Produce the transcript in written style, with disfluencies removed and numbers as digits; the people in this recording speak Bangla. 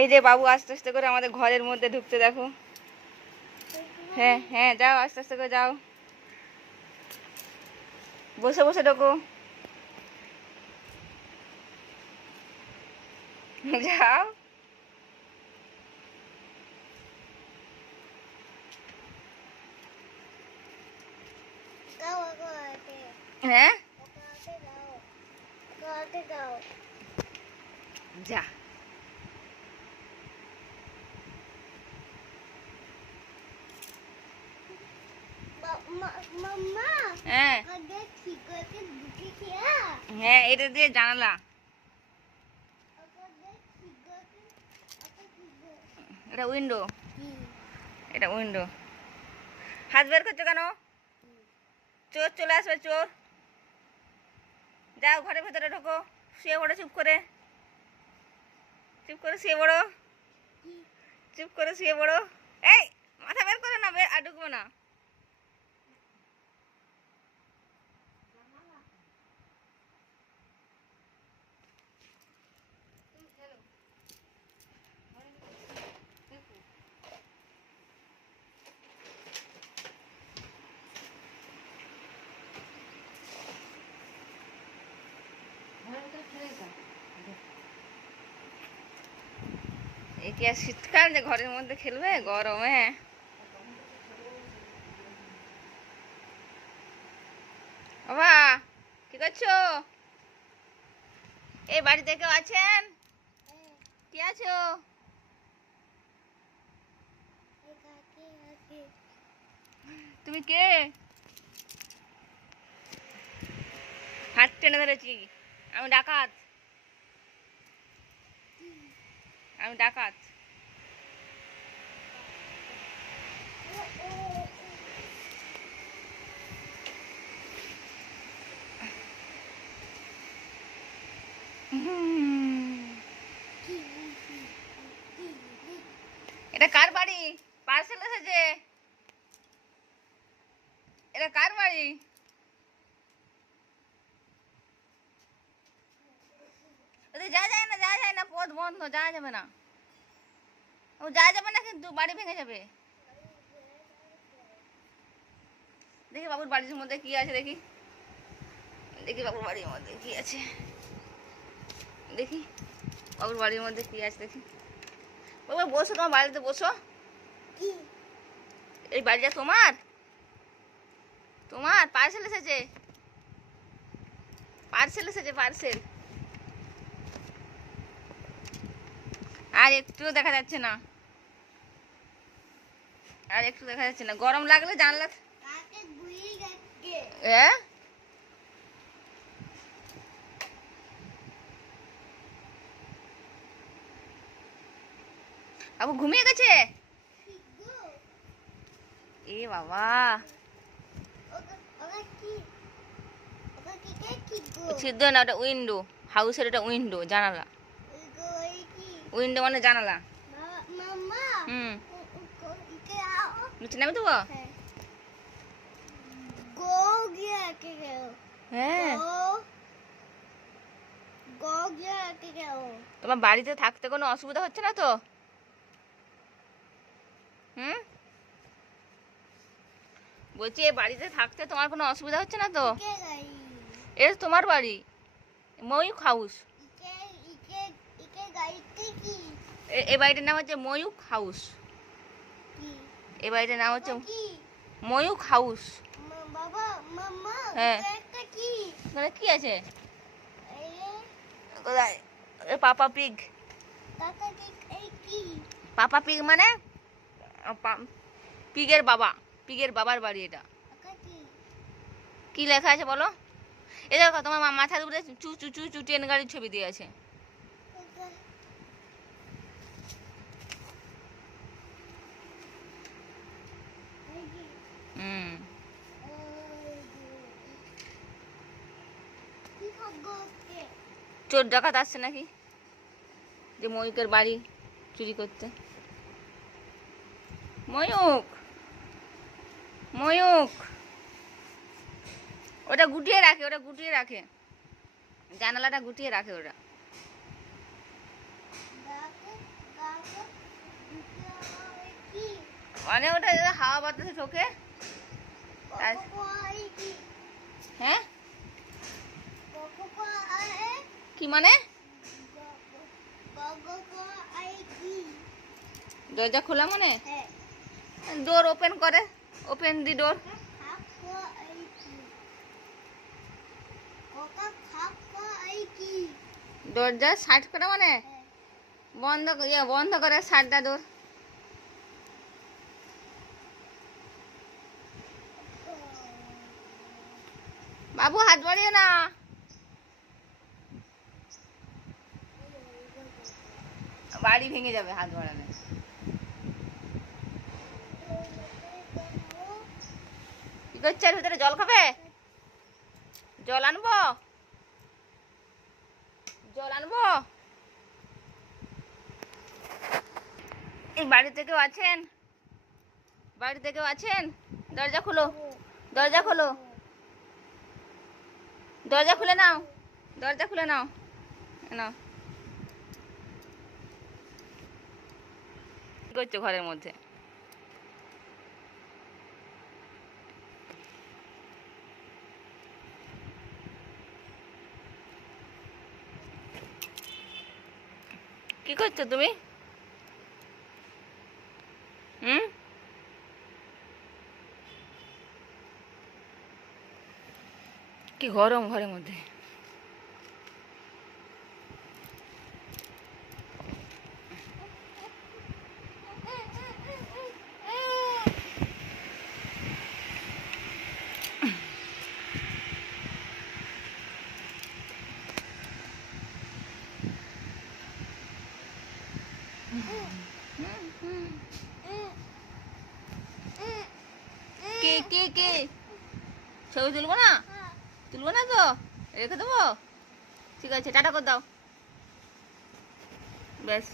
এই যে বাবু আস্তে আস্তে করে আমাদের ঘরের মধ্যে ঢুকতে দেখো। হ্যাঁ হ্যাঁ, যাও আস্তে আস্তে করে যাও, বসে বসে ঢোকো, যাও। হ্যাঁ যা। হ্যাঁ হ্যাঁ, এটা দিয়ে জানালা, এটা উইন্ডো, এটা উইন্ডো। হাত বের করছো কেন? চোর চলে আসবে, চোর। যাও ঘরের ভেতরে ঢোকো, শুয়ে পড়ো চুপ করে, চুপ করে শুয়ে পড়ো, চুপ করে শুয়ে পড়ো। এই মাথা বের করে না, আর ঢুকবো না। এই কি আর শীতকাল যে ঘরের মধ্যে খেলবে গরমে? বাবা কি করছো? এই বাড়িতে কেউ আছেন? কি আছো? তুমি কে? হাত টেনে ধরেছি, আমি ডাকাত, আমি ডাকাত। এটা কার বাড়ি? পার্সেল এসেছে। এটা কার বাড়ি? যা যায় না, যা যায় না, পথ বন্ধ, যাওয়া যাবে না, ও যাওয়া যাবে না, কিন্তু বাড়ি ভেঙে যাবে। দেখি বাবুর বাড়ির মধ্যে কি আছে, দেখি দেখি বাবুর বাড়ির মধ্যে কি আছে, দেখি বাবুর বাড়ির মধ্যে কি আছে, দেখি। বাবা বসো, তোমার বাড়িতে বসো। এই বাড়িটা তোমার? তোমার পার্সেল এসেছে, পার্সেল এসেছে, পার্সেল। আর একটুও দেখা যাচ্ছে না, আর একটু দেখা যাচ্ছে না। গরম লাগলে জানলা, হ্যাঁ বাবু ঘুমিয়ে গেছে। এ বাবা, সিদ্ধ না, ওটা উইন্ডো, হাউসের এটা উইন্ডো, জানালা। উইন্ডো মানে জানালা। হুম, নিচে নামে দেবো। হ্যাঁ, তোমার বাড়িতে থাকতে কোনো অসুবিধা হচ্ছে না তো? হুম, বলছি এই বাড়িতে থাকতে তোমার কোনো অসুবিধা হচ্ছে না তো? এটা তোমার বাড়ি, ময়ূক হাউস। এই বাড়িটার নাম হচ্ছে ময়ূক হাউস। এই বাড়িটার নাম হচ্ছে ময়ূক হাউস। হ্যাঁ, মানে কি আছে কোথায়? পাপা পিগ, পাপা পিগ মানে পিগের বাবা, পিগের বাবার বাড়ি এটা। কি লেখা আছে বলো? এ দেখো তোমার মাথার উপরে চু চু চু চু ট্রেন গাড়ির ছবি দিয়ে আছে। হুম, চোর ডাকাত আসছে নাকি যে ময়ূকের বাড়ি চুরি করতে? ময়ূক, ময়ূক ওটা গুটিয়ে রাখে, ওটা গুটিয়ে রাখে, জানালাটা গুটিয়ে রাখে ওটা। মানে ওটা হাওয়া বাতাসে ঢোকে। হ্যাঁ কি মানে? দরজা খোলা মানে ডোর ওপেন করে, ওপেন দি ডোর। দরজা সাইড করে মানে বন্ধ, বন্ধ করে সাইডটা ডোর। বাবু হাত বাড়িও না, বাড়ি ভেঙে যাবে হাত বাড়ালে। কি করছে? ভিতরে জল খাবে? জল আনবো, জল আনবো। এই বাড়িতে কেউ আছেন? বাড়িতে কেউ আছেন? দরজা খুলো, দরজা খোলো, দরজা খুলে নাও, দরজা খুলে নাও। নাও, কি করছো ঘরের মধ্যে? কি করছো তুমি? হুম, কি গরম ঘরের মধ্যে। কে কে কে? ছবি তুলবো না? তুলবো না তো, রেখে দেবো। ঠিক আছে, টাটা করে দাও, ব্যাস।